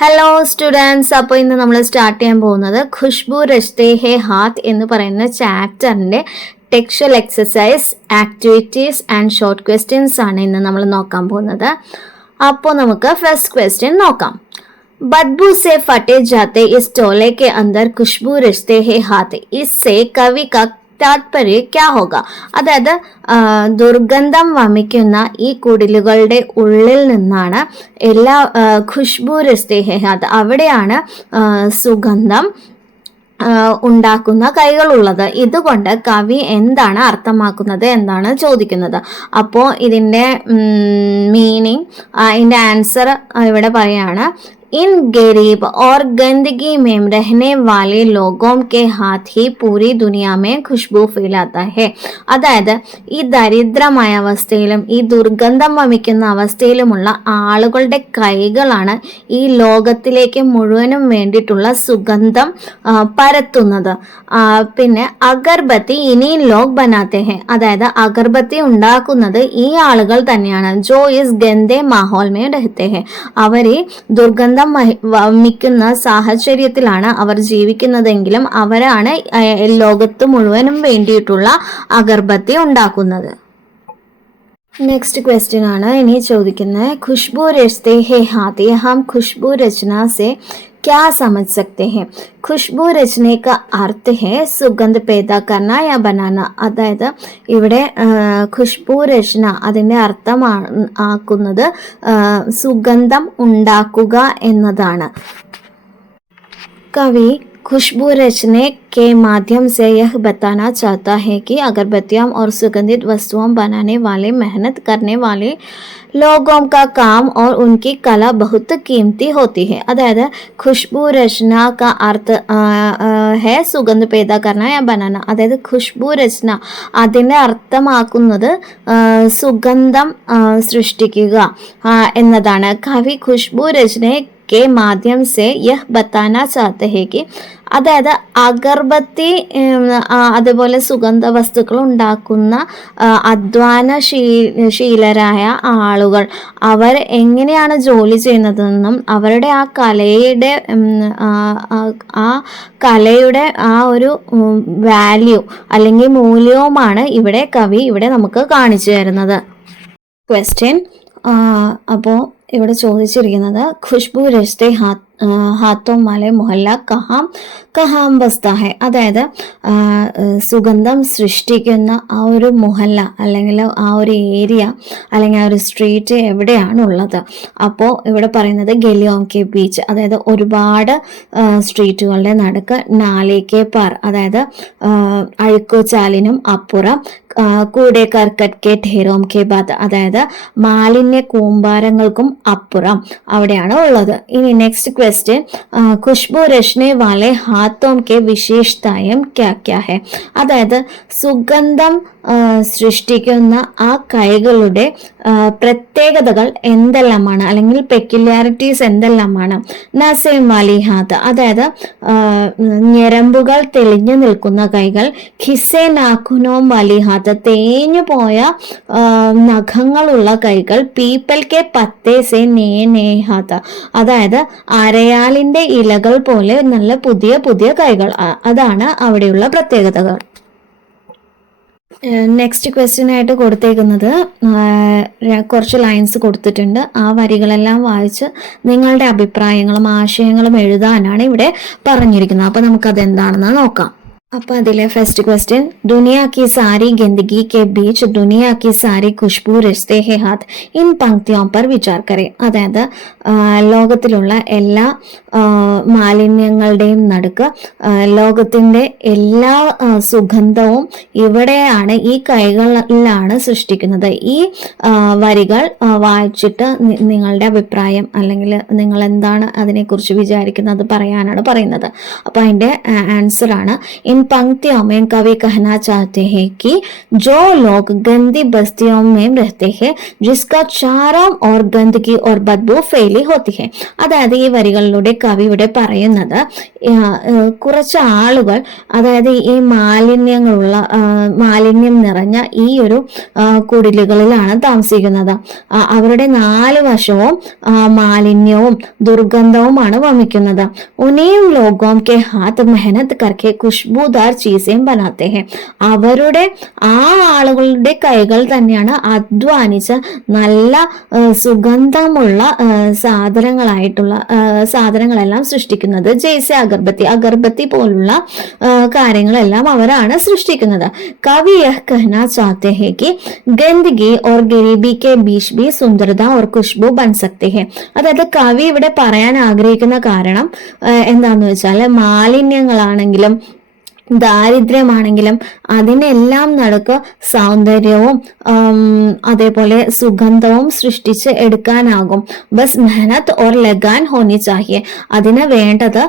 Hello students, അപ്പോൾ ഇന്ന് നമ്മൾ സ്റ്റാർട്ട് ചെയ്യാൻ പോകുന്നത് ഖുഷ്ബു രച്തേ ഹേ ഹാത്ത് എന്ന് പറയുന്ന ചാപ്റ്ററിൻ്റെ textual exercise, activities and short questions ആണ് ഇന്ന് നമ്മൾ നോക്കാൻ പോകുന്നത്. അപ്പോൾ നമുക്ക് ഫസ്റ്റ് ക്വസ്റ്റ്യൻ നോക്കാം. बदबू से फटे जाते इस टोले के अंदर खुशबू रचते हैं हाथ, इससे कवि का താത്പര്യ ക്യാ ഹോഗ. അതായത് ദുർഗന്ധം വമിക്കുന്ന ഈ കുടിലുകളുടെ ഉള്ളിൽ നിന്നാണ് എല്ലാ ഖുഷ്ബു രസ്തേ ഹേ ഹാത്ത്, അവിടെയാണ് സുഗന്ധം ഉണ്ടാക്കുന്ന കൈകളുള്ളത്. ഇതുകൊണ്ട് കവി എന്താണ് അർത്ഥമാക്കുന്നത് എന്നാണ് ചോദിക്കുന്നത്. അപ്പോൾ ഇതിൻ്റെ മീനിങ്, ഇതിൻ്റെ ആൻസർ ഇവിടെ പറയാണ്. इन गरीब और गंदगी में रहने वाले लोगों के हाथ ही पूरी दुनिया में खुशबू फैलाता है. അതായത് ഈ ദരിദ്രമായ അവസ്ഥയിലും ഈ ദുർഗന്ധം വമിക്കുന്ന അവസ്ഥയിലുമുള്ള ആളുകളുടെ കൈകളാണ് ഈ ലോകത്തിലേക്ക് മുഴുവനും വേണ്ടിയിട്ടുള്ള സുഗന്ധം പരത്തുന്നത്. പിന്നെ അഗർബത്തി ഇനി ലോക് ബനാത്തെ ഹെ, അതായത് അഗർബത്തി ഉണ്ടാക്കുന്നത് ഈ ആളുകൾ തന്നെയാണ്. ജോ ഇസ് ഗന്ധേ മാഹോൽ മേ രഹത്തെ ഹെ, അവർ ഈ ദുർഗന്ധം വമിക്കുന്ന സാഹചര്യത്തിലാണ് അവർ ജീവിക്കുന്നതെങ്കിലും അവരാണ് ലോകത്ത് മുഴുവനും വേണ്ടിയിട്ടുള്ള അഗർബത്തി ഉണ്ടാക്കുന്നത്. നെക്സ്റ്റ് ക്വസ്റ്റ്യൻ ആണ് ഇനി ചോദിക്കുന്നത്. ഖുഷ്ബു രച്തേ ഹേ ഹാത്ത്, യഹാം ഖുഷ്ബു രചന സെ क्या समझ सकते हैं. ഖുഷ്ബു രചന का अर्थ है സുഗന്ധ पैदा करना या बनाना. അതായത് ഇവിടെ ഖുഷ്ബു രചന അതിൻ്റെ അർത്ഥമാക്കുന്നത് സുഗന്ധം ഉണ്ടാക്കുക എന്നതാണ്. കവി खुशबू रचने के माध्यम से यह बताना चाहता है कि अगरबत्तियाँ और सुगंधित वस्तुओं बनाने वाले, मेहनत करने वाले लोगों का काम और उनकी कला बहुत कीमती होती है. അതായത് खुशबू रचना का अर्थ है സുഗന്ധ पैदा करना या बनाना. അതായത് ഖുഷ്ബു രചന അതിൻ്റെ അർത്ഥമാക്കുന്നത് സുഗന്ധം സൃഷ്ടിക്കുക എന്നതാണ്. കവി ഖുഷ്ബു രചന के माध्यम से यह बताना चाहते हैं कि അതായത് അഗർബത്തി അതുപോലെ സുഗന്ധ വസ്തുക്കൾ ഉണ്ടാക്കുന്ന അധ്വാനശീലരായ ആളുകൾ അവർ എങ്ങനെയാണ് ജോലി ചെയ്യുന്നതെന്നും അവരുടെ ആ കലയുടെ ആ ഒരു വാല്യൂ അല്ലെങ്കിൽ മൂല്യവുമാണ് ഇവിടെ കവി നമുക്ക് കാണിച്ചു തരുന്നത്. ക്വസ്റ്റ്യൻ അപ്പോൾ ഇവിടെ ചോദിച്ചിരിക്കുന്നത് ഖുഷ്ബു രച്തേ ഹാത്തോം വാലെ മൊഹല്ല കഹാം ബസ്താ ഹെ, അതായത് സുഗന്ധം സൃഷ്ടിക്കുന്ന ആ ഒരു മൊഹല്ല അല്ലെങ്കിൽ ആ ഒരു ഏരിയ അല്ലെങ്കിൽ ആ ഒരു സ്ട്രീറ്റ് എവിടെയാണ് ഉള്ളത്. അപ്പോൾ ഇവിടെ പറയുന്നത് ഗലിയോം കെ ബീച്ച്, അതായത് ഒരുപാട് സ്ട്രീറ്റുകളുടെ നടുക്ക്, നാലേ കെ പാർ, അതായത് അഴുക്കുചാലിനും അപ്പുറം, കൂടെ കർക്കറ്റ് കെ ഠേരോം കെ ബാത്ത്, അതായത് മാലിന്യ കൂമ്പാരങ്ങൾക്കും അപ്പുറം അവിടെയാണ് ഉള്ളത്. ഇനി നെക്സ്റ്റ് ക്വസ്റ്റ്യൻ, ഖുഷ്ബു രചനെ വാലെ ഹാത്തോം കെ വിശേഷതായം ക്യാ ക്യാ ഹെ, അതായത് സുഗന്ധം സൃഷ്ടിക്കുന്ന ആ കൈകളുടെ പ്രത്യേകതകൾ എന്തെല്ലാമാണ് അല്ലെങ്കിൽ പെക്യുലാരിറ്റീസ് എന്തെല്ലാമാണ്. നസേം വാലി ഹാത്ത്, അതായത് ഞരമ്പുകൾ തെളിഞ്ഞു നിൽക്കുന്ന കൈകൾ. ഖിസേ നാഖുനോം വാലി ഹാത്ത്, തേഞ്ഞു പോയ നഖങ്ങളുള്ള കൈകൾ. പീപ്പൽ കെ പത്തേ സെ നേ ഹാത്ത്, അതായത് അരയാലിന്റെ ഇലകൾ പോലെ നല്ല പുതിയ പുതിയ കൈകൾ. അതാണ് അവിടെയുള്ള പ്രത്യേകതകൾ. നെക്സ്റ്റ് ക്വസ്റ്റ്യൻ ആയിട്ട് കൊടുത്തേക്കുന്നത് കുറച്ച് ലൈൻസ് കൊടുത്തിട്ടുണ്ട്. ആ വരികളെല്ലാം വായിച്ച് നിങ്ങളുടെ അഭിപ്രായങ്ങളും ആശയങ്ങളും എഴുതാനാണ് ഇവിടെ പറഞ്ഞിരിക്കുന്നത്. അപ്പോൾ നമുക്കത് എന്താണെന്ന് നോക്കാം. അപ്പോൾ അതിലെ ഫസ്റ്റ് ക്വസ്റ്റ്യൻ, ദുനിയ की सारी गंदगी के बीच दुनिया की सारी खुशबू रचते हैं हाथ, इन पंक्तियों पर विचार करें. അതായത് ലോകത്തിലുള്ള എല്ലാ മാലിന്യങ്ങളുടെയും നടുക്ക് ലോകത്തിൻ്റെ എല്ലാ സുഗന്ധവും ഇവിടെയാണ്, ഈ കൈകളിലാണ് സൃഷ്ടിക്കുന്നത്. ഈ വരികൾ വായിച്ചിട്ട് നിങ്ങളുടെ അഭിപ്രായം അല്ലെങ്കിൽ നിങ്ങൾ എന്താണ് അതിനെക്കുറിച്ച് വിചാരിക്കുന്നത് പറയാനാണ് പറയുന്നത്. അപ്പോൾ അതിൻ്റെ ആൻസർ ആണ്, इन पंक्तियों में कवि कहना चाहते हैं कि जो लोग गंदी बस्तियों में रहते हैं जिसका चारों और गंदगी और बदबू फैली होती है. അതായത് ഈ വരികളിലൂടെ കവി ഇവിടെ പറയുന്നത് കുറച്ച് ആളുകൾ, അതായത് ഈ മാലിന്യം നിറഞ്ഞ ഈ ഒരു കുടിലുകളിലാണ് താമസിക്കുന്നത്. അവരുടെ 4 വശവും മാലിന്യവും ദുർഗന്ധവുമാണ് വമിക്കുന്നത്. ഉനേം ലോഗോം കെ ഹാത്ത് മെഹനത്ത് കർക്കെ ഖുഷ്ബൂദാർ ചീസേം ബനാത്തെ ഹെ. അവരുടെ ആ ആളുകളുടെ കൈകൾ തന്നെയാണ് അധ്വാനിച്ച് നല്ല സുഗന്ധമുള്ള സാധനങ്ങളെല്ലാം സൃഷ്ടിക്കുന്നത്. ജയ്സെ അഗർബത്തി പോലുള്ള കാര്യങ്ങളെല്ലാം അവരാണ് സൃഷ്ടിക്കുന്നത്. കവി യഹ് कहना चाहते हैं कि गंदगी और गरीबी के बीच भी सुंदरता और खुशबू बन सकती है. അതായത് കവി ഇവിടെ പറയാൻ ആഗ്രഹിക്കുന്ന കാരണം എന്താന്ന് വെച്ചാൽ മാലിന്യങ്ങളാണെങ്കിലും ദാരിദ്ര്യമാണെങ്കിലും അതിനെല്ലാം നടുക്ക് സൗന്ദര്യവും അതേപോലെ സുഗന്ധവും സൃഷ്ടിച്ച് എടുക്കാനാകും. ബസ് മെഹനത്ത് ഓർ ലഗാൻ ഹോനി ചാഹിയെ. അതിന് വേണ്ടത്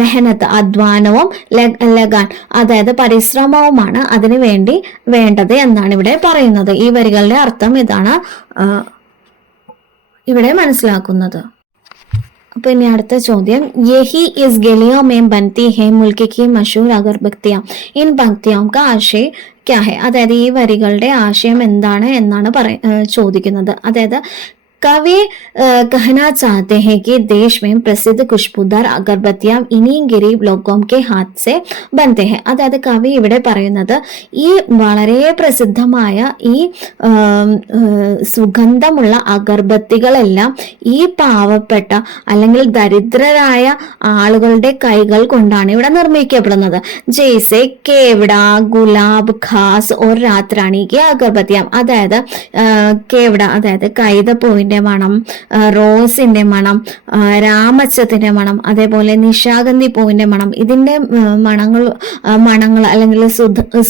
മെഹനത്ത് അധ്വാനവും ലഗാൻ അതായത് പരിശ്രമവുമാണ് അതിനു വേണ്ടി വേണ്ടത് എന്നാണ് ഇവിടെ പറയുന്നത്. ഈ വരികളുടെ അർത്ഥം ഇതാണ് ഇവിടെ മനസ്സിലാക്കുന്നത്. അപ്പൊ ഇനി അടുത്ത ചോദ്യം, യഹി ഇസ് ഗലിയോ മേം ബൻതി ഹെ മുൽക്ക് കി മഷൂർ അഗർബത്തിയ ഇൻ പങ്ക്തിയോം കാ ആശയ ക്യാ ഹെ. അതായത് ഈ വരികളുടെ ആശയം എന്താണ് എന്നാണ് ചോദിക്കുന്നത്. അതായത് कवि कहना चाहते हैं कि देश में प्रसिद्ध खुशबूदार अगरबत्तियां इन्हीं गरीब लोगों के हाथ से बनते हैं. അതായത് കവി ഇവിടെ പറയുന്നത് ഈ വളരെ പ്രസിദ്ധമായ ഈ സുഗന്ധമുള്ള അഗർബത്തികളെല്ലാം ഈ പാവപ്പെട്ട അല്ലെങ്കിൽ ദരിദ്രരായ ആളുകളുടെ കൈകൾ കൊണ്ടാണ് ഇവിടെ നിർമ്മിക്കപ്പെടുന്നത്. ജയ്സെ കേവട, ഗുലാബ്, ഖാസ് ഓർ രാത്രാണി കി അഗർബത്തിയാം. അതായത് കേവട അതായത് കൈതപ്പൂവിന്റെ മണം, റോസിന്റെ മണം, രാമച്ചത്തിന്റെ മണം, അതേപോലെ നിശാഗന്ധി പൂവിന്റെ മണം, ഇതിന്റെ മണങ്ങൾ അല്ലെങ്കിൽ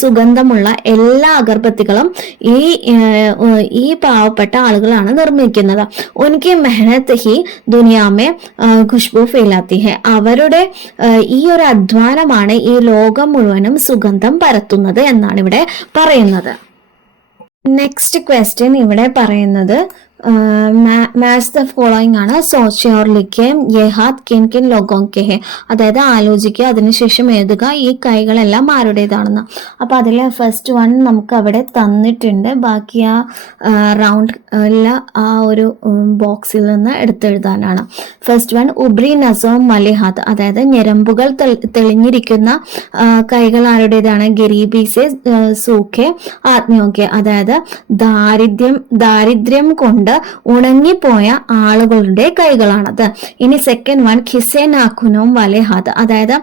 സുഗന്ധമുള്ള എല്ലാ അഗർബത്തികളും ഈ പാവപ്പെട്ട ആളുകളാണ് നിർമ്മിക്കുന്നത്. ഉനക്കി മെഹനത്ത് ഹി ദുനിയാമേ ഖുഷ്ബു ഫെയിലാത്തി ഹെ. അവരുടെ ഈ ഒരു അധ്വാനമാണ് ഈ ലോകം മുഴുവനും സുഗന്ധം പരത്തുന്നത് എന്നാണ് ഇവിടെ പറയുന്നത്. നെക്സ്റ്റ് ക്വസ്റ്റ്യൻ ഇവിടെ പറയുന്നത് മാച്ച് ദ ഫോളോയിങ് ആണ്. സോച്ച് ഓർ ലിഖേ യേ ഹാത്ത് കിൻ കിൻ ലോഗോं के है. അതായത് ആലോചിക്കുക, അതിനുശേഷം എഴുതുക ഈ കൈകളെല്ലാം ആരുടേതാണെന്ന്. അപ്പൊ അതിലെ ഫസ്റ്റ് വൺ നമുക്ക് അവിടെ തന്നിട്ടുണ്ട്. ബാക്കി ആ റൗണ്ട് ആ ഒരു ബോക്സിൽ നിന്ന് എടുത്തെഴുതാനാണ്. First one ഉബ്രി നസോം മലിഹാത്ത്. അതായത് ഞരമ്പുകൾ തെളിഞ്ഞിരിക്കുന്ന കൈകൾ ആരുടേതാണ്? ഗരീബിസെ സൂഖെ ആത്മയോഗ്യ. അതായത് ദാരിദ്ര്യം കൊണ്ട് ഉണങ്ങിപ്പോയ ആളുകളുടെ കൈകളാണത്. ഇനി സെക്കൻഡ് വൺ ഖിസെ നാഖുനും വലേഹാത്ത്. അതായത്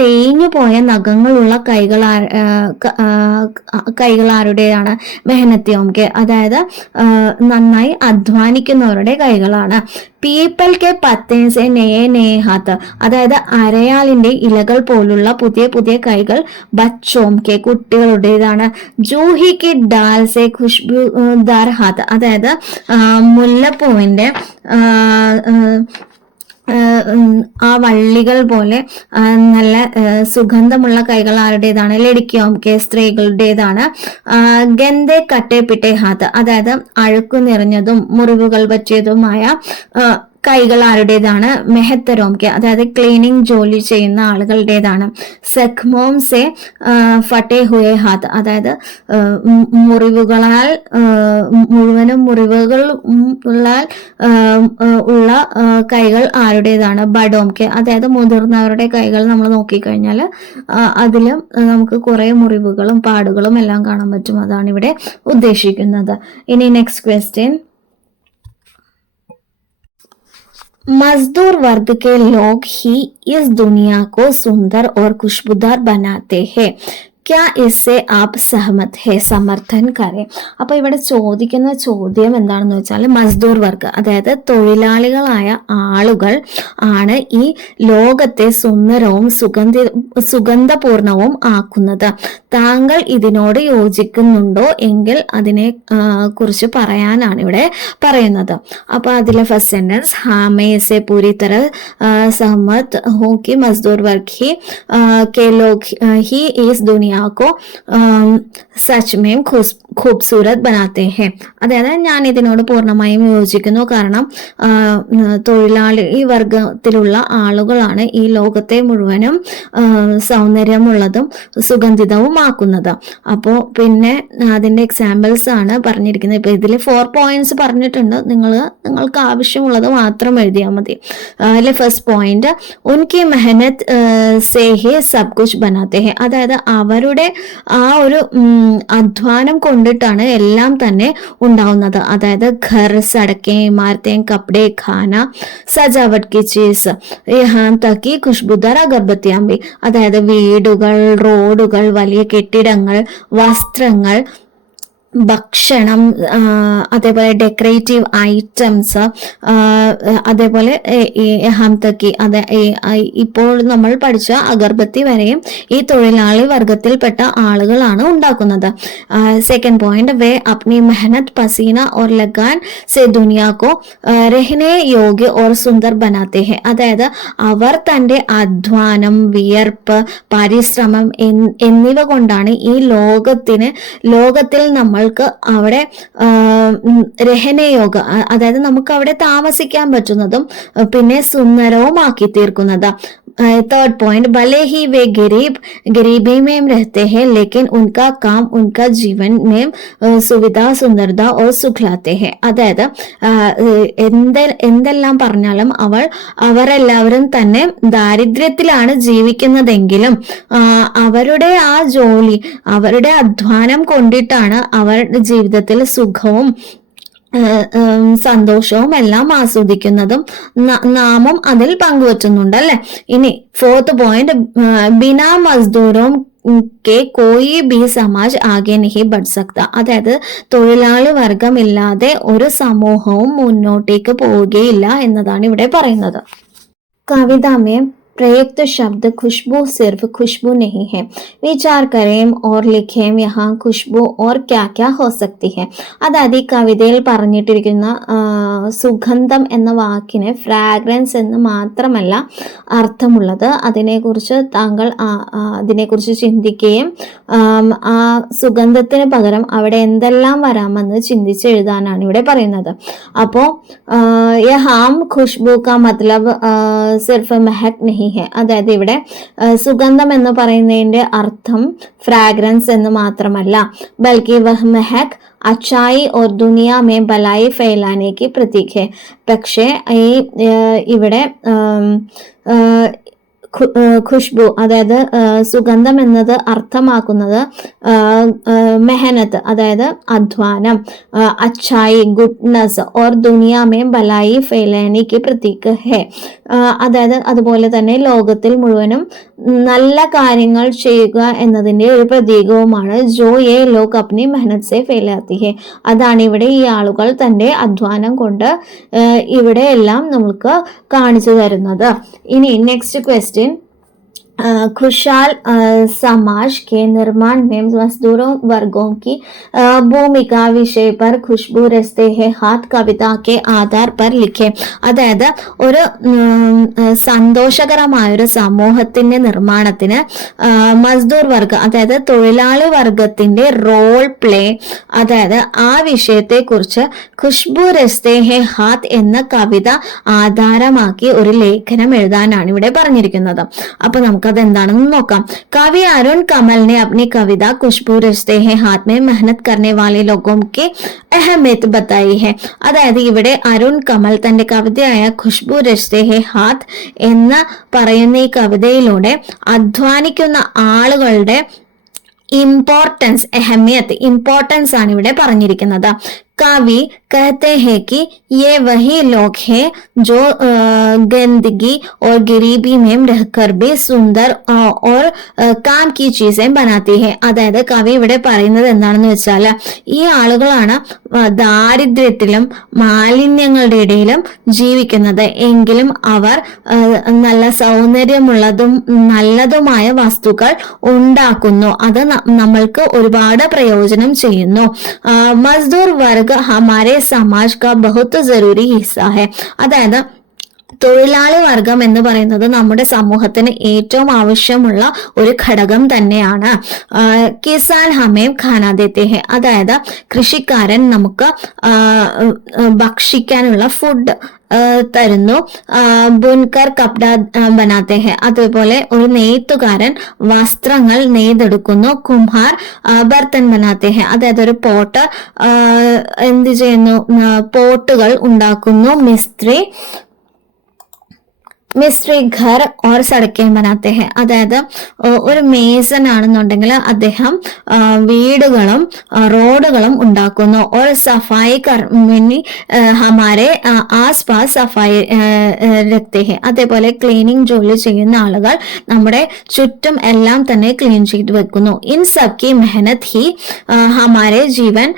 തേഞ്ഞു പോയ നഖങ്ങളുള്ള കൈകൾ ആരുടെയാണ്? മെഹനത്തിയോംകെ. അതായത് നന്നായി അധ്വാനിക്കുന്നവരുടെ കൈകളാണ്. പീപ്പൽ കെ പത്തേസെ നേ ഹാത്ത്. അതായത് അരയാലിന്റെ ഇലകൾ പോലുള്ള പുതിയ കൈകൾ ബച്ചോംകെ കുട്ടികളുടേതാണ്. ജൂഹി കി ഡാൽ സെ ഖുഷ്ബൂദാർ ഹാത്ത്. അതായത് മുല്ലപ്പൂവിന്റെ ആ വള്ളികൾ പോലെ നല്ല സുഗന്ധമുള്ള കൈകൾ ആരുടേതാണ്? ലഡിക്കോംകെ സ്ത്രീകളുടേതാണ്. ഗന്ധെ കട്ടെ പിട്ടെ ഹാത്ത്. അതായത് അഴുക്കു നിറഞ്ഞതും മുറിവുകൾ പറ്റിയതുമായ കൈകൾ ആരുടേതാണ്? മെഹത്തരോംകെ. അതായത് ക്ലീനിങ് ജോലി ചെയ്യുന്ന ആളുകളുടേതാണ്. സഖ്മോം സെ ഫട്ടെ ഹുയെ ഹാത്ത്. അതായത് മുറിവുകൾ ഉള്ള കൈകൾ ആരുടേതാണ്? ബഡോംകെ. അതായത് മുതിർന്നവരുടെ കൈകൾ നമ്മൾ നോക്കിക്കഴിഞ്ഞാൽ അതിലും നമുക്ക് കുറെ മുറിവുകളും പാടുകളും എല്ലാം കാണാൻ പറ്റും. അതാണ് ഇവിടെ ഉദ്ദേശിക്കുന്നത്. ഇനി നെക്സ്റ്റ് ക്വസ്റ്റ്യൻ, मजदूर वर्ग के लोग ही इस दुनिया को सुंदर और खुशबूदार बनाते हैं. क्या इससे आप सहमत है? സമർത്ഥൻ കരെ. അപ്പൊ ഇവിടെ ചോദിക്കുന്ന ചോദ്യം എന്താണെന്ന് വെച്ചാൽ മസ്ദൂർ വർഗ് അതായത് തൊഴിലാളികളായ ആളുകൾ ആണ് ഈ ലോകത്തെ സുന്ദരവും സുഗന്ധപൂർണവും ആക്കുന്നത്. താങ്കൾ ഇതിനോട് യോജിക്കുന്നുണ്ടോ എങ്കിൽ അതിനെ കുറിച്ച് പറയാനാണ് ഇവിടെ പറയുന്നത്. അപ്പൊ അതിലെ ഫസ്റ്റ് സെന്റൻസ്, ഹാമേ से पूरी तरह सहमत हूँ कि मजदूर वर्ग ही के लोग ही इस दुनिया को सच में ഖൂബ്സൂരത് ബനാത്തെ ഹെ. അതായത് ഞാൻ ഇതിനോട് പൂർണ്ണമായും യോജിക്കുന്നു. കാരണം തൊഴിലാളി വർഗത്തിലുള്ള ആളുകളാണ് ഈ ലോകത്തെ മുഴുവനും സൗന്ദര്യമുള്ളതും സുഗന്ധിതവുമാക്കുന്നത്. അപ്പോൾ പിന്നെ അതിന്റെ എക്സാമ്പിൾസ് ആണ് പറഞ്ഞിരിക്കുന്നത്. ഇപ്പൊ ഇതിൽ 4 പോയിന്റ്സ് പറഞ്ഞിട്ടുണ്ട്. നിങ്ങൾക്ക് ആവശ്യമുള്ളത് മാത്രം എഴുതിയാൽ മതി. അതിലെ ഫസ്റ്റ് പോയിന്റ്, ഉൻകി മെഹനത് സേ ഹി സബ് കുച്ച് ബനാത്തെ ഹെ. അതായത് അവരുടെ ആ ഒരു അധ്വാനം കൊണ്ടിട്ടാണ് എല്ലാം തന്നെ ഉണ്ടാവുന്നത്. അതായത് ഘർ, സടക്കെ, ഇമാരത്തെ, കപ്പടെ, ഖാന, സജാവട്ട് കി ചീസ്, യഹാൻ തക് ഖുഷ്ബുദാർ അഗർബത്തിയാം ഭി. അതായത് വീടുകൾ, റോഡുകൾ, വലിയ കെട്ടിടങ്ങൾ, വസ്ത്രങ്ങൾ, ഭക്ഷണം, അതേപോലെ ഡെക്കറേറ്റീവ് ഐറ്റംസ്, അതേപോലെ ഹംതക്കി, അതെ ഇപ്പോൾ നമ്മൾ പഠിച്ച അഗർബത്തി വരെയും ഈ തൊഴിലാളി വർഗത്തിൽപ്പെട്ട ആളുകളാണ് ഉണ്ടാക്കുന്നത്. സെക്കൻഡ് പോയിന്റ്, വേ അപ്നി മെഹനത് പസീന ഓർ ലഗാൻ സെ ദുനിയാ കോ രഹ്നെ യോഗ്യ ഓർ സുന്ദർ ബനാത്തെ ഹെ. അതായത് അവർ തന്റെ അധ്വാനം, വിയർപ്പ്, പരിശ്രമം എന്നിവ കൊണ്ടാണ് ഈ ലോകത്തിൽ നമ്മൾക്ക് അവിടെ രഹനയോഗ, അതായത് നമുക്ക് അവിടെ താമസിക്കാൻ പറ്റുന്നതും പിന്നെ സുന്ദരവുമാക്കി തീർക്കുന്നത്. थर्ड पॉइंट, भले ही वे गरीबी में रहते हैं लेकिन उनका काम उनका जीवन में സുവിധ, സുന്ദരത ഓർ സുഖ് ലാത്തെ ഹെ. അതായത് എന്തെല്ലാം പറഞ്ഞാലും അവരെല്ലാവരും തന്നെ ദാരിദ്ര്യത്തിലാണ് ജീവിക്കുന്നതെങ്കിലും അവരുടെ ആ ജോലി, അവരുടെ അധ്വാനം കൊണ്ടിട്ടാണ് അവരുടെ ജീവിതത്തിൽ സുഖവും സന്തോഷവും എല്ലാം ആസ്വദിക്കുന്നതും നാമും അതിൽ പങ്കുവെച്ചുന്നുണ്ട് അല്ലെ. ഇനി ഫോർത്ത് പോയിന്റ്, ബിനാ മസ്ദൂറും കെ കോയി ബി സമാജ് ആകെ നഹി ബഡ് സക്ത. അതായത് തൊഴിലാളി വർഗമില്ലാതെ ഒരു സമൂഹവും മുന്നോട്ടേക്ക് പോവുകയില്ല എന്നതാണ് ഇവിടെ പറയുന്നത്. കവിതാമേ प्रयुक्त शब्द खुशबू सिर्फ खुशबू नहीं है. विचार करें और लिखें यहाँ खुशबू और क्या क्या हो सकती है. അതായത് ഈ കവിതയിൽ പറഞ്ഞിട്ടിരിക്കുന്ന സുഗന്ധം എന്ന വാക്കിന് ഫ്രാഗ്രൻസ് എന്ന് മാത്രമല്ല അർത്ഥമുള്ളത്. താങ്കൾ അതിനെക്കുറിച്ച് ചിന്തിക്കുകയും ആ സുഗന്ധത്തിന് പകരം അവിടെ എന്തെല്ലാം വരാമെന്ന് ചിന്തിച്ചെഴുതാനാണ് ഇവിടെ പറയുന്നത്. അപ്പോൾ യഹാം ഖുഷ്ബു കാ മത്ലബ് സിർഫ് മെഹക് നഹി. അതായത് ഇവിടെ സുഗന്ധം എന്ന് പറയുന്നതിന്റെ അർത്ഥം ഫ്രാഗ്രൻസ് എന്ന് മാത്രമല്ല, Balki വഹ് Mehak അച്ചായി or Duniya may ബലായി ഫൈലാനെ കി പ്രതീക് ഹെ. പക്ഷേ ഇവിടെ ഖുഷ്ബു, അതായത് സുഗന്ധം എന്നത് അർത്ഥമാക്കുന്നത് മെഹനത്ത്, അതായത് അധ്വാനം, അച്ചായി ഗുഡ്നസ് ഓർ ദുനിയാ മേ ബലായി ഫൈലാനെ കി പ്രതീക് ഹെ. അതായത് അതുപോലെ തന്നെ ലോകത്തിൽ മുഴുവനും നല്ല കാര്യങ്ങൾ ചെയ്യുക എന്നതിന്റെ ഒരു പ്രതീകവുമാണ്. ജോ യെ ലോക് അപ്നി മെഹനത് സെ ഫൈലാത്തി ഹെ. അതാണ് ഇവിടെ ഈ ആളുകൾ തന്റെ അധ്വാനം കൊണ്ട് ഇവിടെ എല്ലാം നമുക്ക് കാണിച്ചു തരുന്നത്. ഇനി നെക്സ്റ്റ് ക്വസ്റ്റ്യൻ, खुशहाल समाज के निर्माण में मजदूरों वर्गों की भूमिका विषय पर खुशबू रचते हैं हाथ कविता के आधार पर लिखे. അതായത് ഒരു സന്തോഷകരമായ ഒരു സമൂഹത്തിന്റെ നിർമ്മാണത്തിന് മസ്ദൂർ വർഗ, അതായത് തൊഴിലാളി വർഗത്തിന്റെ റോൾ പ്ലേ, അതായത് ആ വിഷയത്തെ കുറിച്ച് ഖുഷ്ബു രസ്തേ ഹെ ഹാത്ത് എന്ന കവിത ആധാരമാക്കി ഒരു ലേഖനം എഴുതാനാണ് ഇവിടെ പറഞ്ഞിരിക്കുന്നത്. അപ്പൊ നമുക്ക് അതെന്താണെന്ന് നോക്കാം. കവി അരുൺ കമൽ ने अपनी कविता खुशबू रिश्ते हैं हाथ में मेहनत करने वाले लोगों की अहमियत बताई है. അതായത് ഇവിടെ അരുൺ കമൽ തന്റെ കവിതയായ ഖുഷ്ബു രശ്തേ ഹെ ഹാത്ത് എന്ന് പറയുന്ന ഈ കവിതയിലൂടെ അധ്വാനിക്കുന്ന ആളുകളുടെ ഇമ്പോർട്ടൻസ് ആണ് ഇവിടെ പറഞ്ഞിരിക്കുന്നത്. कवि कहते हैं कि ये वही लोग हैं जो गंदगी और गरीबी में रहकर भी सुंदर और काम की चीजें बनाती है. അതായത് കവി ഇവിടെ പറയുന്നത് എന്താണെന്ന് വെച്ചാൽ ഈ ആളുകളാണ് ദാരിദ്ര്യത്തിലും മാലിന്യങ്ങളുടെ ഇടയിലും ജീവിക്കുന്നത്, എങ്കിലും അവർ നല്ല സൗന്ദര്യമുള്ളതും നല്ലതുമായ വസ്തുക്കൾ ഉണ്ടാക്കുന്നു. അത് നമ്മൾക്ക് ഒരുപാട് പ്രയോജനം ചെയ്യുന്നു. മസ്ദൂർ വർഗ ഹമാരെ സമാജ് കാ ബഹുത് ജറൂരി ഹിസ്സ ഹെ. അതായത് തൊഴിലാളി വർഗം എന്ന് പറയുന്നത് നമ്മുടെ സമൂഹത്തിന് ഏറ്റവും ആവശ്യമുള്ള ഒരു ഘടകം തന്നെയാണ്. കിസാൻ ഹമേം ഖാനാ ദേത്തെ ഹെ, അതായത് കൃഷിക്കാരൻ നമുക്ക് ഭക്ഷിക്കാനുള്ള ഫുഡ് തരുന്നു. ബുൻകർ കപ്ഡ ബനാത്തെ ഹെ, അതേപോലെ ഒരു നെയ്ത്തുകാരൻ വസ്ത്രങ്ങൾ നെയ്തെടുക്കുന്നു. കുംഹാർ ബർത്തൻ ബനാത്തെ ഹെ, അതായത് ഒരു പോട്ടർ എന്ത് ചെയ്യുന്നു, പോട്ടുകൾ ഉണ്ടാക്കുന്നു. മിസ്ത്രി ഘർ ഓർ സടക്കേ ബനാത്തെ ഹെ, അതായത് ഒരു മേസൺ ആണെന്നുണ്ടെങ്കിൽ അദ്ദേഹം വീടുകളും റോഡുകളും ഉണ്ടാക്കുന്നു. ഓർ സഫായി കർമിനി ഹമാരെ ആസ് പാസ് സഫായി രഖ്തേ ഹെ, അതേപോലെ ക്ലീനിങ് ജോലി ചെയ്യുന്ന ആളുകൾ നമ്മുടെ ചുറ്റും എല്ലാം തന്നെ ക്ലീൻ ചെയ്ത് വെക്കുന്നു. ഇൻ സബ്കി മെഹനത് ഹി ഹമാരെ ജീവൻ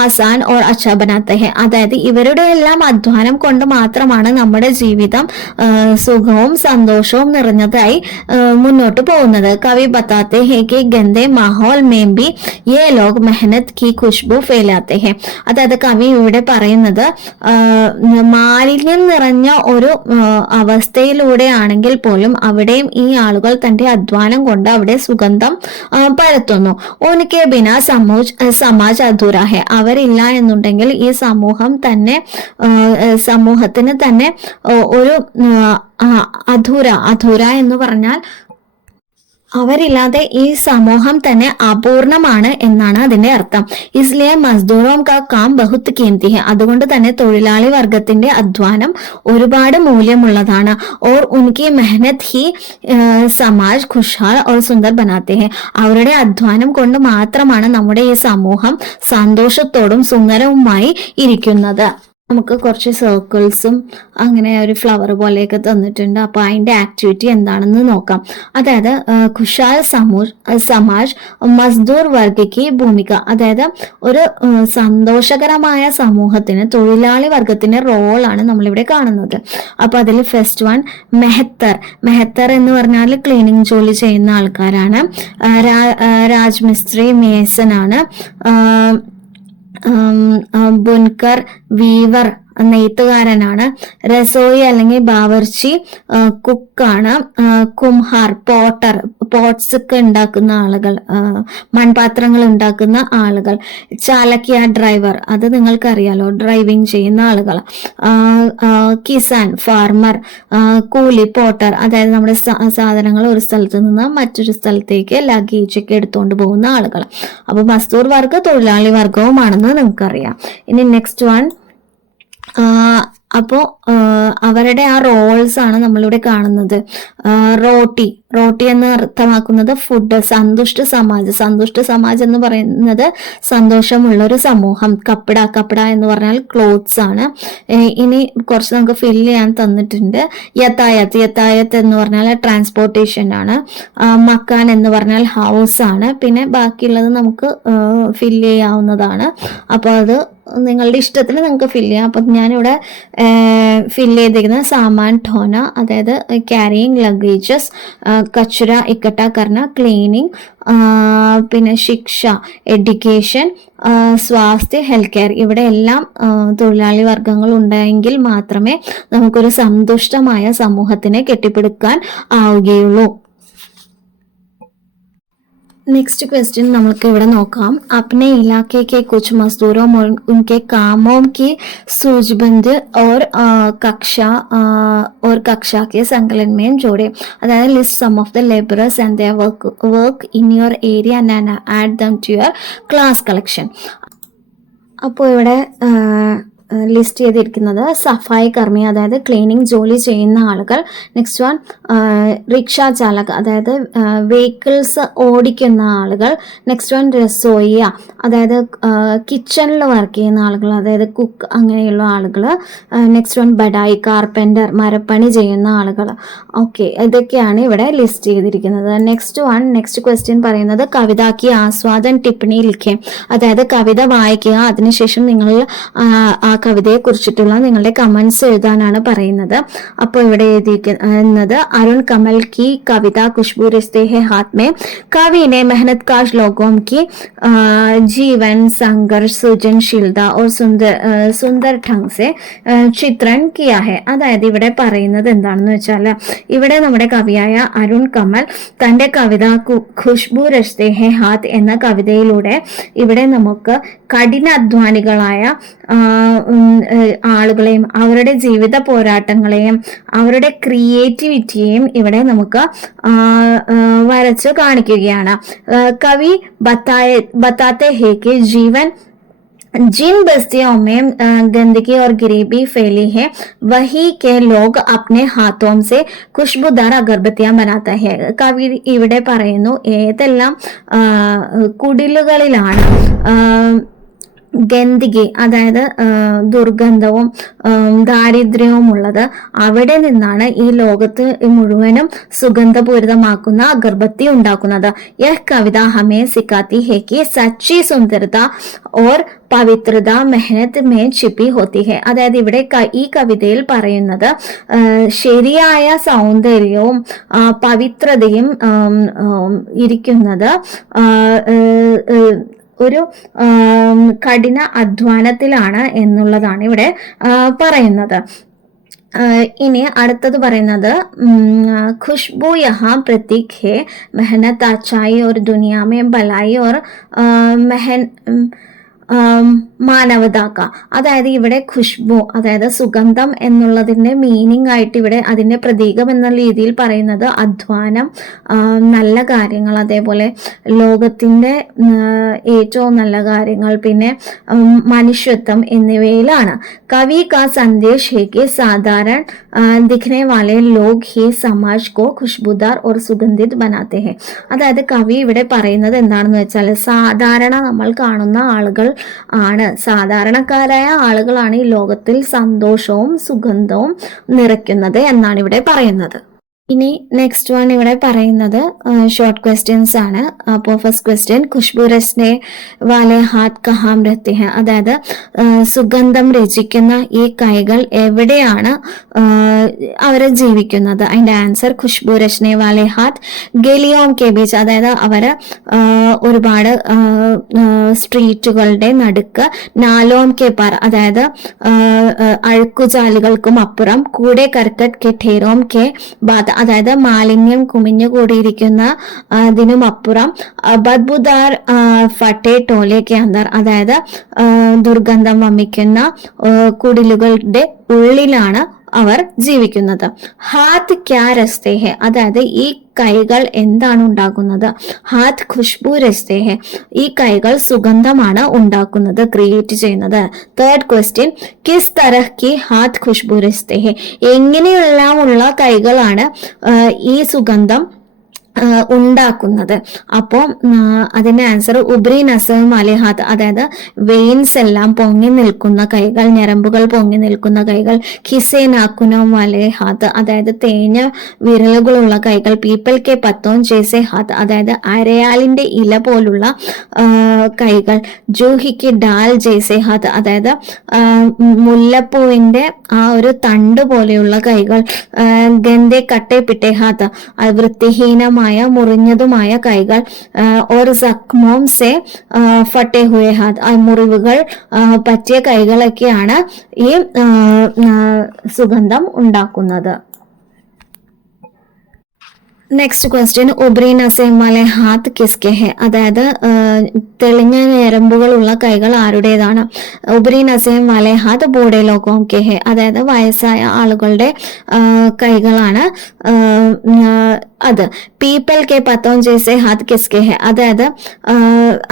ആസാൻ ഓർ അച്ഛാ ബനാത്തെ ഹെ, അതായത് ഇവരുടെ എല്ലാം അധ്വാനം കൊണ്ട് മാത്രമാണ് നമ്മുടെ ജീവിതം സുഖവും സന്തോഷവും നിറഞ്ഞതായി മുന്നോട്ട് പോകുന്നത്. കവി ബത്താത്തെ ഹെ കി ഗന്ദേ മാഹോൽ മേം ഭി യേ ലോഗ് മെഹനത് കി ഖുശ്ബു ഫെലാത്തെ ഹെ, അതായത് കവി ഇവിടെ പറയുന്നത് മാലിന്യം നിറഞ്ഞ ഒരു അവസ്ഥയിലൂടെ ആണെങ്കിൽ പോലും അവിടെയും ഈ ആളുകൾ തന്റെ അധ്വാനം കൊണ്ട് അവിടെ സുഗന്ധം പരത്തുന്നു. ഉനകെ ബിനാ സമാജ് അധൂര ഹെ, അവരില്ല എന്നുണ്ടെങ്കിൽ ഈ സമൂഹത്തിന് തന്നെ ഒരു അധൂര എന്ന് പറഞ്ഞാൽ അവരില്ലാതെ ഈ സമൂഹം തന്നെ അപൂർണമാണ് എന്നാണ് അതിന്റെ അർത്ഥം. ഇസ്ലിയെ മസ്ദൂറോം കാ കാം ബഹുത് കീമത്തി ഹെ, അതുകൊണ്ട് തന്നെ തൊഴിലാളി വർഗത്തിന്റെ അധ്വാനം ഒരുപാട് മൂല്യമുള്ളതാണ്. ഓർ ഉൻകി മെഹനത് ഹി സമാജ് ഖുഷ്ഹാൽ ഓർ സുന്ദർ ബനാത്തെ ഹെ, അവരുടെ അധ്വാനം കൊണ്ട് മാത്രമാണ് നമ്മുടെ ഈ സമൂഹം സന്തോഷത്തോടും സുന്ദരവുമായി ഇരിക്കുന്നത്. നമുക്ക് കുറച്ച് സർക്കിൾസും അങ്ങനെ ഒരു ഫ്ലവർ പോലെയൊക്കെ തന്നിട്ടുണ്ട്. അപ്പോൾ അതിൻ്റെ ആക്ടിവിറ്റി എന്താണെന്ന് നോക്കാം. അതായത് ഖുഷാൽ സമാജ് മസ്ദൂർ വർഗയ്ക്ക് ഭൂമിക, അതായത് ഒരു സന്തോഷകരമായ സമൂഹത്തിന് തൊഴിലാളി വർഗത്തിന്റെ റോളാണ് നമ്മളിവിടെ കാണുന്നത്. അപ്പോൾ അതിൽ ഫസ്റ്റ് വൺ മെഹത്തർ എന്ന് പറഞ്ഞാൽ ക്ലീനിങ് ജോലി ചെയ്യുന്ന ആൾക്കാരാണ്. രാജ്മിസ്ത്രി മേസൺ ആണ്. ബുൻകർ വീവർ നെയ്ത്തുകാരനാണ്. രസോയി അല്ലെങ്കിൽ ബാവർച്ചി കുക്കാണ്. കുംഹാർ പോട്ട്സ് ഒക്കെ ഉണ്ടാക്കുന്ന ആളുകൾ, മൺപാത്രങ്ങൾ ഉണ്ടാക്കുന്ന ആളുകൾ. ചാലക്കിയ ഡ്രൈവർ, അത് നിങ്ങൾക്കറിയാലോ, ഡ്രൈവിംഗ് ചെയ്യുന്ന ആളുകൾ. കിസാൻ ഫാർമർ, കൂലി പോട്ടർ, അതായത് നമ്മുടെ സാധനങ്ങൾ ഒരു സ്ഥലത്ത് നിന്ന് മറ്റൊരു സ്ഥലത്തേക്ക് ലഗേജ് ഒക്കെ എടുത്തുകൊണ്ട് പോകുന്ന ആളുകൾ. അപ്പൊ മസ്ദൂർ വർഗ തൊഴിലാളി വർഗവുമാണെന്ന് നിങ്ങൾക്കറിയാം. ഇനി നെക്സ്റ്റ് വൺ, അപ്പോ അവരുടെ ആ റോൾസ് ആണ് നമ്മളിവിടെ കാണുന്നത്. റോട്ടി എന്ന് അർത്ഥമാക്കുന്നത് ഫുഡ്. സന്തുഷ്ട സമാജ് എന്ന് പറയുന്നത് സന്തോഷമുള്ള ഒരു സമൂഹം. കപ്പട എന്ന് പറഞ്ഞാൽ ക്ലോത്ത്സ് ആണ്. ഇനി കുറച്ച് നമുക്ക് ഫില്ല് ചെയ്യാൻ തന്നിട്ടുണ്ട്. യത്തായത്ത് എന്ന് പറഞ്ഞാൽ ട്രാൻസ്പോർട്ടേഷൻ ആണ്. മക്കാൻ എന്ന് പറഞ്ഞാൽ ഹൗസ് ആണ്. പിന്നെ ബാക്കിയുള്ളത് നമുക്ക് ഫില്ല് ചെയ്യാവുന്നതാണ്. അപ്പോൾ അത് നിങ്ങളുടെ ഇഷ്ടത്തിന് നിങ്ങൾക്ക് ഫില്ല് ചെയ്യാം. അപ്പം ഞാനിവിടെ ഫില്ല് ചെയ്തിരിക്കുന്ന സാമാൻ ഠോന, അതായത് ക്യാരിയിങ് ലഗേജസ്, കച്ചുര ഇക്കട്ട കർണ ക്ലീനിങ്, പിന്നെ ശിക്ഷ എഡ്യൂക്കേഷൻ, സ്വാസ്ഥ്യ ഹെൽത്ത് കെയർ. ഇവിടെ എല്ലാം തൊഴിലാളി വർഗങ്ങൾ ഉണ്ടെങ്കിൽ മാത്രമേ നമുക്കൊരു സന്തുഷ്ടമായ സമൂഹത്തിനെ കെട്ടിപ്പടുക്കാൻ ആവുകയുള്ളൂ. नेक्स्ट क्वेश्चन നമ്മൾക്ക് ഇവിടെ നോക്കാം. अपने इलाके के कुछ मजदूरों और उनके कामों की सूचबंद और कक्षा के संकलन में जोड़े. अदाയത് list some of the laborers and their work in your area and add them to your class collection. അപ്പോൾ ഇവിടെ ലിസ്റ്റ് ചെയ്തിരിക്കുന്നത് സഫായി കർമ്മി, അതായത് ക്ലീനിങ് ജോലി ചെയ്യുന്ന ആളുകൾ. നെക്സ്റ്റ് വൺ റിക്ഷാ ചാലക്, അതായത് വെഹിക്കിൾസ് ഓടിക്കുന്ന ആളുകൾ. നെക്സ്റ്റ് വൺ രസോയിയ, അതായത് കിച്ചണിൽ വർക്ക് ചെയ്യുന്ന ആളുകൾ, അതായത് കുക്ക് അങ്ങനെയുള്ള ആളുകൾ. നെക്സ്റ്റ് വൺ ബഡായി, കാർപ്പൻ്റർ, മരപ്പണി ചെയ്യുന്ന ആളുകൾ. ഓക്കെ, ഇതൊക്കെയാണ് ഇവിടെ ലിസ്റ്റ് ചെയ്തിരിക്കുന്നത്. നെക്സ്റ്റ് ക്വസ്റ്റ്യൻ പറയുന്നത് കവിതാക്കി ആസ്വാദൻ ടിപ്പണി ലിഖേ, അതായത് കവിത വായിക്കുക, അതിനുശേഷം നിങ്ങൾ ആ കവിതയെ കുറിച്ചിട്ടുള്ള നിങ്ങളുടെ കമന്റ്സ് എഴുതാനാണ് പറയുന്നത്. അപ്പോൾ ഇവിടെ എഴുതിയിരിക്കുന്നത് അരുൺ കമൽ की कविता खुशबू रिश्ते है हाथ में. कवि ने मेहनतकाश लोगों की जीवन संघर्ष सृजनशीलता और सुंदर ढंग से ചിത്രം किया है. അതായത് ഇവിടെ പറയുന്നത് എന്താണെന്ന് വെച്ചാൽ, ഇവിടെ നമ്മുടെ കവിയായ അരുൺ കമൽ തന്റെ കവിത ഖുഷ്ബു രശ്തേ ഹെ ഹാത്ത് എന്ന കവിതയിലൂടെ ഇവിടെ നമുക്ക് കഠിനാധ്വാനികളായ ആളുകളെയും അവരുടെ ജീവിത പോരാട്ടങ്ങളെയും അവരുടെ ക്രിയേറ്റിവിറ്റിയെയും ഇവിടെ നമുക്ക് വരച്ച് കാണിക്കുകയാണ്. കവി बताते हैं कि जीवन जिन बस्तियों में गंदगी और गरीबी फैली है वही के लोग अपने हाथों से खुशबूदार अगरबत्तियां बनाता है. കവി ഇവിടെ പറയുന്നു ഏതെല്ലാം കുടിലുകളിലാണ് ഗന്ധികി അതായത് ദുർഗന്ധവും ദാരിദ്ര്യവും ഉള്ളത്, അവിടെ നിന്നാണ് ഈ ലോകത്ത് മുഴുവനും സുഗന്ധപൂരിതമാക്കുന്ന അഗർബത്തി ഉണ്ടാക്കുന്നത്. യഹ് കവിത ഹമേ സിക്കാത്തി ഹെ കി സച്ചി സുന്ദരത ഓർ പവിത്രത മെഹനത്ത് മേ छिपी होती है. അതായത് ഇവിടെ ഈ കവിതയിൽ പറയുന്നത് ശരിയായ സൗന്ദര്യവും പവിത്രതയും ഇരിക്കുന്നത് ഒരു കഠിന അധ്വാനത്തിലാണ് എന്നുള്ളതാണ് ഇവിടെ പറയുന്നത്. ഇനി അടുത്തത് പറയുന്നത് ഖുഷ്ബു യഹാ പ്രതീക് ഹെ മെഹനത് അച്ചായി और दुनिया में भलाई और മാനവതാക്ക. അതായത് ഇവിടെ ഖുഷ്ബു അതായത് സുഗന്ധം എന്നുള്ളതിന്റെ മീനിങ് ആയിട്ട് ഇവിടെ അതിന്റെ പ്രതീകം എന്ന രീതിയിൽ പറയുന്നത് അധ്വാനം, നല്ല കാര്യങ്ങൾ, അതേപോലെ ലോകത്തിന്റെ ഏറ്റവും നല്ല കാര്യങ്ങൾ, പിന്നെ മനുഷ്യത്വം എന്നിവയിലാണ്. കവി കാ സന്ദേശ് ഹെ കി സാധാരണ ദിഖ്നെ വാലെ ലോഗ് ഹി സമാജ് കോ ഖുഷ്ബുദാർ ഓർ സുഗന്ധിത് ബനാത്തെ ഹെ. അതായത് കവി ഇവിടെ പറയുന്നത് എന്താണെന്ന് വെച്ചാൽ, സാധാരണ നമ്മൾ കാണുന്ന ആളുകൾ ആണ്, സാധാരണക്കാരായ ആളുകളാണ് ഈ ലോകത്തിൽ സന്തോഷവും സുഗന്ധവും നിറയ്ക്കുന്നത് എന്നാണ് ഇവിടെ പറയുന്നത്. ഇനി നെക്സ്റ്റ് വൺ ഇവിടെ പറയുന്നത് ഷോർട്ട് ക്വസ്റ്റ്യൻസ് ആണ്. അപ്പോൾ ഫസ്റ്റ് ക്വസ്റ്റ്യൻ, ഖുഷ്ബു രചനെ വാലെ ഹാത്ത് കഹാം രഹത്തെ ഹെ. അതായത് സുഗന്ധം രചിക്കുന്ന ഈ കൈകൾ എവിടെയാണ് അവര് ജീവിക്കുന്നത്? അതിന്റെ ആൻസർ ഖുഷ്ബു രചനെ വാലെ ഹാത്ത് ഗലിയോം കെ ബീച്ച്. അതായത് അവര് ഒരുപാട് സ്ട്രീറ്റുകളുടെ നടുക്ക്, നാലോം കെ പാർ അതായത് അഴുക്കുചാലുകൾക്കും അപ്പുറം, കൂടെ കർക്കട്ട് കെ ഠേരോം കെ ബാത്ത് അതായത് മാലിന്യം കുമിഞ്ഞു കൂടിയിരിക്കുന്ന അതിനും അപ്പുറം, ബദ്ബുദാർ ഫട്ടെ ടോലെ കെ അന്തർ അതായത് ദുർഗന്ധം വമിക്കുന്ന കുടിലുകളുടെ ഉള്ളിലാണ് അവർ ജീവിക്കുന്നത്. ഹാത്ത് ക്യാ രസ്തേ ഹെ അതായത് ഈ കൈകൾ എന്താണ് ഉണ്ടാക്കുന്നത്? ഹാത്ത് ഖുഷ്ബു രസ്തേ ഹെ ഈ കൈകൾ സുഗന്ധമാണ് ഉണ്ടാക്കുന്നത്, ക്രിയേറ്റ് ചെയ്യുന്നത്. തേർഡ് ക്വസ്റ്റ്യൻ, കിസ് തരഹ് കി ഹാത്ത് ഖുഷ്ബു രസ്തേ ഹെ എങ്ങനെയെല്ലാമുള്ള കൈകളാണ് ഈ സുഗന്ധം ഉണ്ടാക്കുന്നത്? അപ്പോൾ അതിന്റെ ആൻസർ ഉബ്രി നസം മലിഹാത്ത് അതായത് വെയിൻസ് എല്ലാം പൊങ്ങി നിൽക്കുന്ന കൈകൾ, ഞരമ്പുകൾ പൊങ്ങി നിൽക്കുന്ന കൈകൾ. ഖിസേ നാക്കുനോ മലിഹാത്ത് അതായത് തേഞ്ഞ വിരലുകളുള്ള കൈകൾ. പീപ്പൽ കെ പത്തോൻ ജേസെ ഹാത്ത് അതായത് അരയാലിന്റെ ഇല പോലുള്ള കൈകൾ. ജൂഹിക്ക് ഡാൽ ജേസെ ഹാത്ത് അതായത് മുല്ലപ്പൂവിന്റെ ആ ഒരു തണ്ട് പോലെയുള്ള കൈകൾ. ഗന്ധെ കട്ടെ പിട്ടെ ഹാത്ത് വൃത്തിഹീനമായ മുറിഞ്ഞതുമായ കൈകൾ. ഓർ സഖ്മോം സെ ഫട്ടെ ഹുയെ ഹാത്ത് മുറിവുകൾ പറ്റിയ കൈകളൊക്കെയാണ് ഈ സുഗന്ധം ഉണ്ടാക്കുന്നത്. നെക്സ്റ്റ് ക്വസ്റ്റ്യൻ, ഉബ്രി നസേം വാലെ ഹാത്ത് കിസ്കെ ഹെ അതായത് തെളിഞ്ഞ ഞരമ്പുകളുള്ള കൈകൾ ആരുടേതാണ്? ഉബ്രി നസേം വാലെ ഹാത്ത് ബൂഡെ ലോകോം കെ ഹെ അതായത് വയസ്സായ ആളുകളുടെ കൈകളാണ് അത്. പീപ്പൽ കെ പത്തോം ജേസെ ഹാത്ത് കിസ്കെ ഹെ അതായത്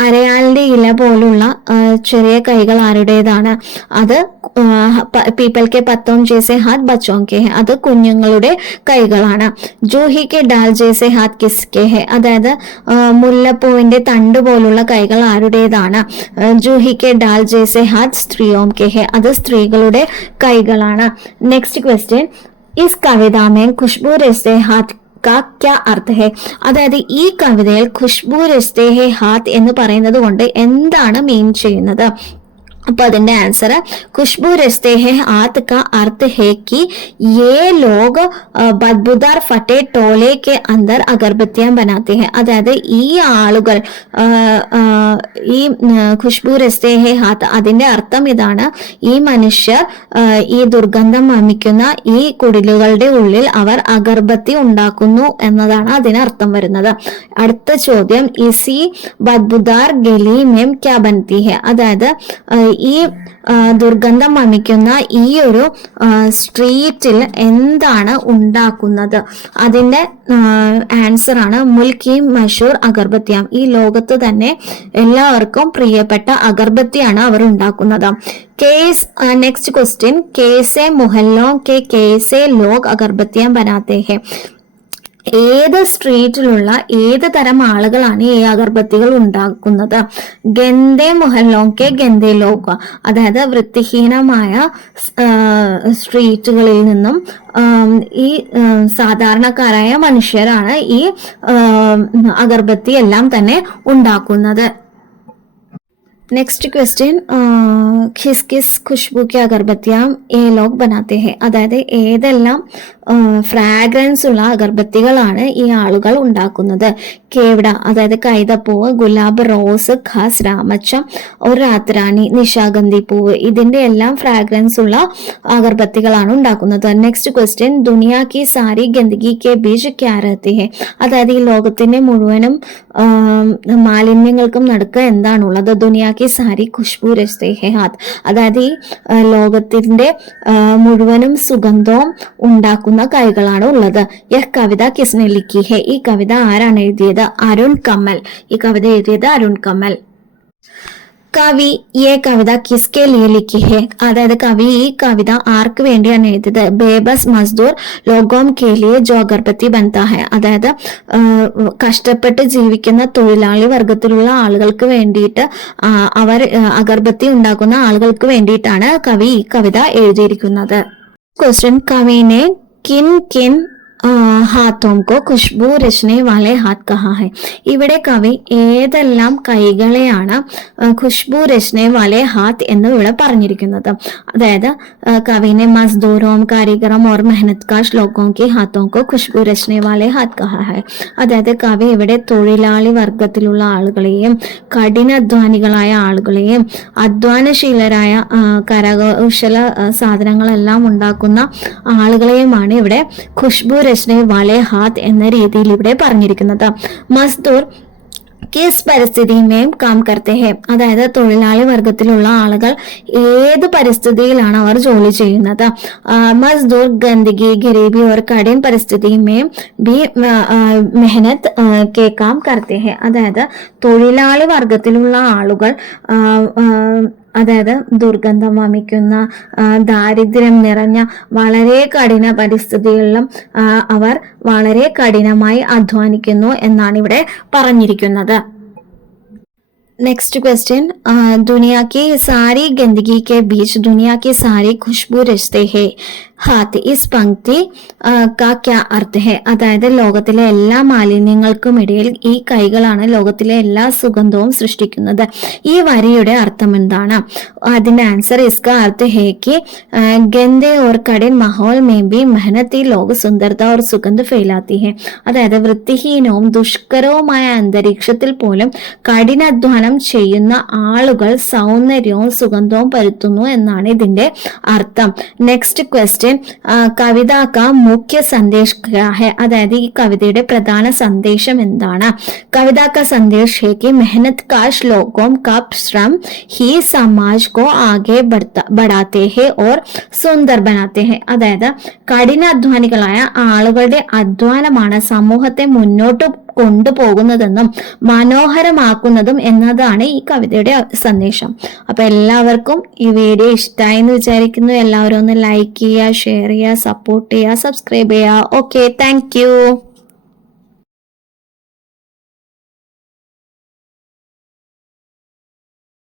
അരയാലിന്റെ ഇല പോലുള്ള ചെറിയ കൈകൾ ആരുടേതാണ്? അത് പീപ്പൽ കെ പത്തോം ജേസെ ഹാത്ത് ബച്ചോം കെ ഹെ അത് കുഞ്ഞുങ്ങളുടെ കൈകളാണ്. ജൂഹി കെ ഡാൽ ജേസെ ഹാത്ത് കിസ്കെ ഹെ അതായത് മുല്ലപ്പൂവിന്റെ തണ്ട് പോലുള്ള കൈകൾ ആരുടേതാണ്? ജൂഹി കെ ഡാൽ ജേസെ ഹാത്ത് സ്ത്രീയോം കെ ഹെ അത് സ്ത്രീകളുടെ കൈകളാണ്. Next question, is Kavitha may Khushbu രസ്തേ Haat ക്യാ അർത്ഥ ഹെ അതായത് ഈ കവിതയിൽ ഖുഷ്ബു രസ്തേ ഹെ ഹാത്ത് എന്ന് പറയുന്നത് കൊണ്ട് എന്താണ് മീൻ ചെയ്യുന്നത്? അപ്പൊ അതിന്റെ ആൻസർ खुशबू रिश्ते है हाथ का अर्थ है कि ये लोग बदबूदार फटे टोले के अंदर अगरबत्तियां बनाते हैं. അതായത് ഈ ആളുകൾ ഈ ഖുഷ്ബു റിശ്തേ ഹെ ഹാത്ത് അതിന്റെ അർത്ഥം ഇതാണ്, ഈ മനുഷ്യർ ഈ ദുർഗന്ധം വമിക്കുന്ന ഈ കുടിലുകളുടെ ഉള്ളിൽ അവർ അഗർബത്തി ഉണ്ടാക്കുന്നു എന്നതാണ് അതിനർത്ഥം വരുന്നത്. അടുത്ത ചോദ്യം, ഇസി ബദ്ബുദാർ ഗലി മേം ക്യാ ബൻതി ഹെ, അതായത് ഈ ദുർഗന്ധം വമിക്കുന്ന ഈ ഒരു സ്ട്രീറ്റിൽ എന്താണ് ഉണ്ടാക്കുന്നത്? അതിന്റെ ആൻസർ ആണ് മുൽക്കി മഷൂർ അഗർബത്തിയാം. ഈ ലോകത്ത് തന്നെ എല്ലാവർക്കും പ്രിയപ്പെട്ട അഗർബത്തിയാണ് അവർ ഉണ്ടാക്കുന്നത്. കേസ് നെക്സ്റ്റ് ക്വസ്റ്റ്യൻ, കേസെ മുഹല്ലോ കെ കേസെ ലോഗ് അഗർബത്തിയാം ബനാത്തെ ഹെ, ഏത് സ്ട്രീറ്റിലുള്ള ഏത് തരം ആളുകളാണ് ഈ അഗർബത്തികൾ ഉണ്ടാക്കുന്നത്? ഗന്ധേ മുഹല്ലോക്കെ ഗന്ധേ ലോക, അതായത് വൃത്തിഹീനമായ സ്ട്രീറ്റുകളിൽ നിന്നും ഈ സാധാരണക്കാരായ മനുഷ്യരാണ് ഈ അഗർബത്തി എല്ലാം തന്നെ ഉണ്ടാക്കുന്നത്. നെക്സ്റ്റ് ക്വസ്റ്റ്യൻ, കിസ് കിസ് ഖുഷ്ബു കി അഗർബത്തിയാം ഏ ലോഗ് ബനാത്തെ ഹെ, അതായത് ഏതെല്ലാം ഫ്രാഗ്രൻസ് ഉള്ള അഗർബത്തികളാണ് ഈ ആളുകൾ ഉണ്ടാക്കുന്നത്? കേവട, അതായത് കൈതപ്പൂവ്, ഗുലാബ്, റോസ്, ഖാസ്, രാമച്ചം, ഒരു രാത്രാണി, നിശാഗന്ധി പൂവ്, ഇതിന്റെ എല്ലാം ഫ്രാഗ്രൻസ് ഉള്ള അഗർബത്തികളാണ് ഉണ്ടാക്കുന്നത്. നെക്സ്റ്റ് ക്വസ്റ്റ്യൻ, ദുനിയാ കി സാരി ഗന്ദഗി കെ ബീജ് ക്യാ രഹത്തെ ഹെ, അതായത് ഈ ലോകത്തിന്റെ മുഴുവനും മാലിന്യങ്ങൾക്കും നടുക്ക് എന്താണുള്ളത്? ദുനിയാ കി സാരി ഖുഷ്ബു രശ്തേ ഹെ ഹാത്ത്, അതായത് ഈ ലോകത്തിന്റെ മുഴുവനും സുഗന്ധവും ഉണ്ടാക്കുന്ന കൈകളാണ് ഉള്ളത്. യഹ് കവിത കിസ്നെ ലിഖി ഹെ, ഈ കവിത ആരാണ് എഴുതിയത്? അരുൺ കമൽ. ഈ കവിത എഴുതിയത് അരുൺ കമൽ. കവി ഈ കവിത കിസ്കെ ലിയെ ലിഖി ഹെ, അതായത് കവി ഈ കവിത ആർക്ക് വേണ്ടിയാണ് എഴുതിയത്? ബേബസ് മസ്ദൂർ ലോഗോം കെ ലിയെ ജോ അഗർബത്തി ബൻതാ ഹെ, അതായത് കഷ്ടപ്പെട്ട് ജീവിക്കുന്ന തൊഴിലാളി വർഗത്തിലുള്ള ആളുകൾക്ക് വേണ്ടിയിട്ട്, അവർ അഗർബത്തി ഉണ്ടാക്കുന്ന ആളുകൾക്ക് വേണ്ടിയിട്ടാണ് കവി ഈ കവിത എഴുതിയിരിക്കുന്നത്. ക്വസ്റ്റ്യൻ, കവിനെ കിൻ കിൻ ഹാത്തോംകോ ഖുഷ്ബു രചനെ വാലെ ഹാത്ത് കഹാ ഹെ, ഇവിടെ കവി ഏതെല്ലാം കൈകളെയാണ് ഖുഷ്ബു രചനെ വാലെ ഹാത്ത് എന്ന് ഇവിടെ പറഞ്ഞിരിക്കുന്നത്? അതായത് കവിനെ മസ്ദൂറോം കാരിഗറോം ഓർ മെഹനത്കാഷ് ലോഗോം കി ഹാത്തോംകോ ഖുഷ്ബു രചനെ വാലെ ഹാത്ത് കഹാ ഹെ, അതായത് കവി ഇവിടെ തൊഴിലാളി വർഗത്തിലുള്ള ആളുകളെയും കഠിനാധ്വാനികളായ ആളുകളെയും അധ്വാനശീലരായ കരകൗശല സാധനങ്ങളെല്ലാം ഉണ്ടാക്കുന്ന ആളുകളെയുമാണ് ഇവിടെ ഖുഷ്ബു രചനെ വാലെ ഹാത്ത് എന്ന രീതിയിൽ ഇവിടെ പറഞ്ഞിരിക്കുന്നത്. മസ്ദൂർ കിസ് പരിസ്ഥിതിമേം കാം കർത്തെ ഹെ, അതായത് തൊഴിലാളി വർഗത്തിലുള്ള ആളുകൾ ഏത് പരിസ്ഥിതിയിലാണ് അവർ ജോലി ചെയ്യുന്നത്? മസ്ദൂർ ഗന്ദഗി ഗരീബി ഓർ കഠിൻ പരിസ്ഥിതിമേം ബി മെഹനത് കെ കാം കർത്തെ ഹെ, അതായത് തൊഴിലാളി വർഗത്തിലുള്ള ആളുകൾ അതായത് ദുർഗന്ധം വമിക്കുന്ന ദാരിദ്ര്യം നിറഞ്ഞ വളരെ കഠിന പരിസ്ഥിതികളിലും അവർ വളരെ കഠിനമായി അധ്വാനിക്കുന്നു എന്നാണ് ഇവിടെ പറഞ്ഞിരിക്കുന്നത്. नेक्स्ट क्वेश्चन, दुनिया की सारी गंदगी के बीच दुनिया की सारी खुशबू रचते हैं ഹാത്ത് ഇസ് പങ്ക്തി കാ ക്യാ അർത്ഥ ഹെ, അതായത് ലോകത്തിലെ എല്ലാ മാലിന്യങ്ങൾക്കും ഇടയിൽ ഈ കൈകളാണ് ലോകത്തിലെ എല്ലാ സുഗന്ധവും സൃഷ്ടിക്കുന്നത്. ഈ വരിയുടെ അർത്ഥം എന്താണ്? അതിന്റെ ആൻസർ ഇസ്കാ അർത്ഥ ഹെ കി ഗന്ദേ ഓർ കഠിൻ മാഹോൽ മേ ബി മെഹനത്തി ലോക സുന്ദരത ഓർ സുഗന്ധ ഫെയിലാത്തി ഹെ, അതായത് വൃത്തിഹീനവും ദുഷ്കരവുമായ അന്തരീക്ഷത്തിൽ പോലും കഠിനാധ്വാനം ചെയ്യുന്ന ആളുകൾ സൗന്ദര്യവും സുഗന്ധവും പരത്തുന്നു എന്നാണ് ഇതിന്റെ അർത്ഥം. നെക്സ്റ്റ് ക്വസ്റ്റ്യൻ, കവിത കാ മുഖ്യ സന്ദേശ് ക്യാ ഹെ, അതായത് ഈ കവിതയുടെ പ്രധാന സന്ദേശം എന്താണ്? കവിത കാ സന്ദേശ് ഹെ കി മെഹനത് കാഷ് ലോഗോം കാ ശ്രം ഹി സമാജ് കോ ആകെ ബഡാത്തെ ഹെ ഓർ സുന്ദർ ബനാത്തെ ഹെ, അതായത് കഠിനാധ്വാനികളായ ആളുകളുടെ അധ്വാനമാണ് സമൂഹത്തെ മുന്നോട്ട് കൊണ്ടുപോകുന്നതെന്നും മനോഹരമാക്കുന്നതും എന്നതാണ് ഈ കവിതയുടെ സന്ദേശം. അപ്പൊ എല്ലാവർക്കും ഈ വീഡിയോ ഇഷ്ടമായി എന്ന് വിചാരിക്കുന്നു. എല്ലാവരും ഒന്ന് ലൈക്ക് ചെയ്യുക, ഷെയർ ചെയ്യുക, സപ്പോർട്ട് ചെയ്യുക, സബ്സ്ക്രൈബ് ചെയ്യുക. Okay, thank you.